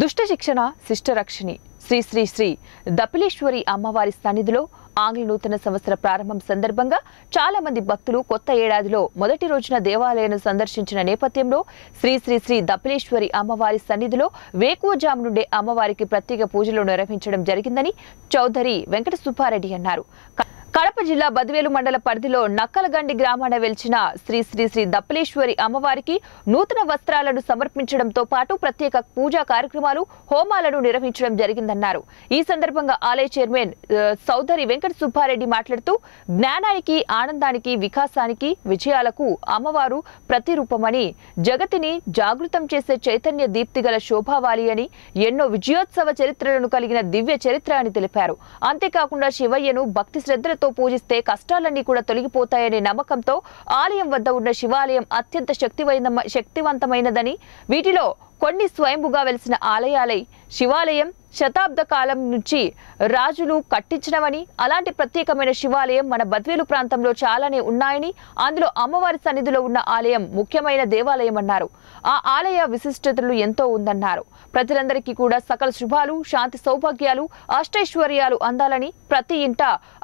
దుష్ట శిక్షణ శిష్ట రక్షిణి శ్రీ శ్రీ శ్రీ దపిలేశ్వరి అమ్మవారి సన్నిధిలో ఆంగ్ల నూతన సంవత్సర ప్రారంభం సందర్భంగా చాలా మంది భక్తులు కొత్త ఏడాదిలో మొదటి రోజున దేవాలయాన్ని సందర్శించిన నేపథ్యంలో శ్రీ శ్రీ శ్రీ దపిలేశ్వరి అమ్మవారి సన్నిధిలో వేకువజాము నుండే అమ్మవారికి ప్రత్యేక పూజలు నిర్వహించడం జరిగిందని చౌదరి వెంకట సుబ్బారెడ్డి అన్నారు. కడప జిల్లా బద్వేలు మండల పరిధిలో నక్కలగండి గ్రామాన వెలిచిన శ్రీ శ్రీ శ్రీ దపిలేశ్వరి అమ్మవారికి నూతన వస్త్రాలను సమర్పించడంతో పాటు ప్రత్యేక పూజా కార్యక్రమాలు హోమాలను నిర్వహించడం జరిగిందన్నారు. ఈ సందర్భంగా ఆలయ చైర్మన్ చౌదరి వెంకట సుబ్బారెడ్డి మాట్లాడుతూ జ్ఞానానికి ఆనందానికి వికాసానికి విజయాలకు అమ్మవారు ప్రతిరూపమని జగతిని జాగృతం చేసే చైతన్య దీప్తి గల శోభావాలి అని ఎన్నో విజయోత్సవ చరిత్రలను కలిగిన దివ్య చరిత్ర అని తెలిపారు. అంతేకాకుండా శివయ్యను భక్తి శ్రద్ధలతో పూజిస్తే కష్టాలన్నీ కూడా తొలగిపోతాయనే నమ్మకంతో ఆలయం వద్ద ఉన్న శివాలయం అత్యంత శక్తివంతమైనదని వీటిలో కొన్ని స్వయంభుగా వెలిసిన ఆలయాలై శివాలయం శతాబ్ద కాలం నుంచి రాజులు కట్టించడమని అలాంటి ప్రత్యేకమైన శివాలయం మన బద్వేలు ప్రాంతంలో చాలానే ఉన్నాయని అందులో అమ్మవారి సన్నిధిలో ఉన్న ఆలయం ముఖ్యమైన దేవాలయం అన్నారు. ఆ ఆలయ విశిష్టతలు ఎంతో ఉందన్నారు. ప్రజలందరికీ కూడా సకల శుభాలు శాంతి సౌభాగ్యాలు అష్టైశ్వర్యాలు అందాలని ప్రతి ఇంట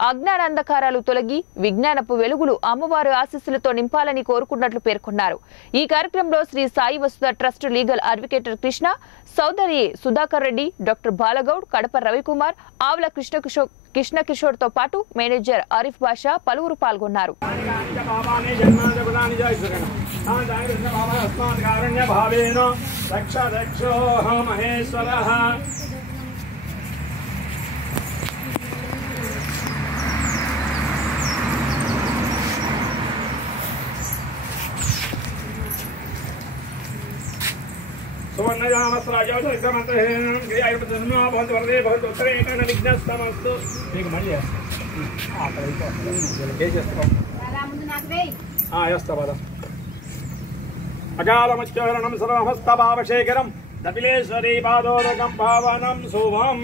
అజ్ఞానాంధకారాలు తొలగి విజ్ఞానపు వెలుగులు అమ్మవారి ఆశీస్సులతో నింపాలని కోరుకున్నట్లు పేర్కొన్నారు. ఈ కార్యక్రమంలో Shri Sai Vasudha trust legal advocate Krishna, Chowdary Sudhakar Reddy, doctor Balagoud, Kadapa Ravikumar, Avula Krishna Kishore తో పాటు మేనేజర్ ఆరిఫ్ బాషా పలువురు పాల్గొన్నారు. అకాలముచ్చరణం సర్వహస్తభావశేఖరం దపిలేశ్వరీ పాదోదకం పావనం శుభం.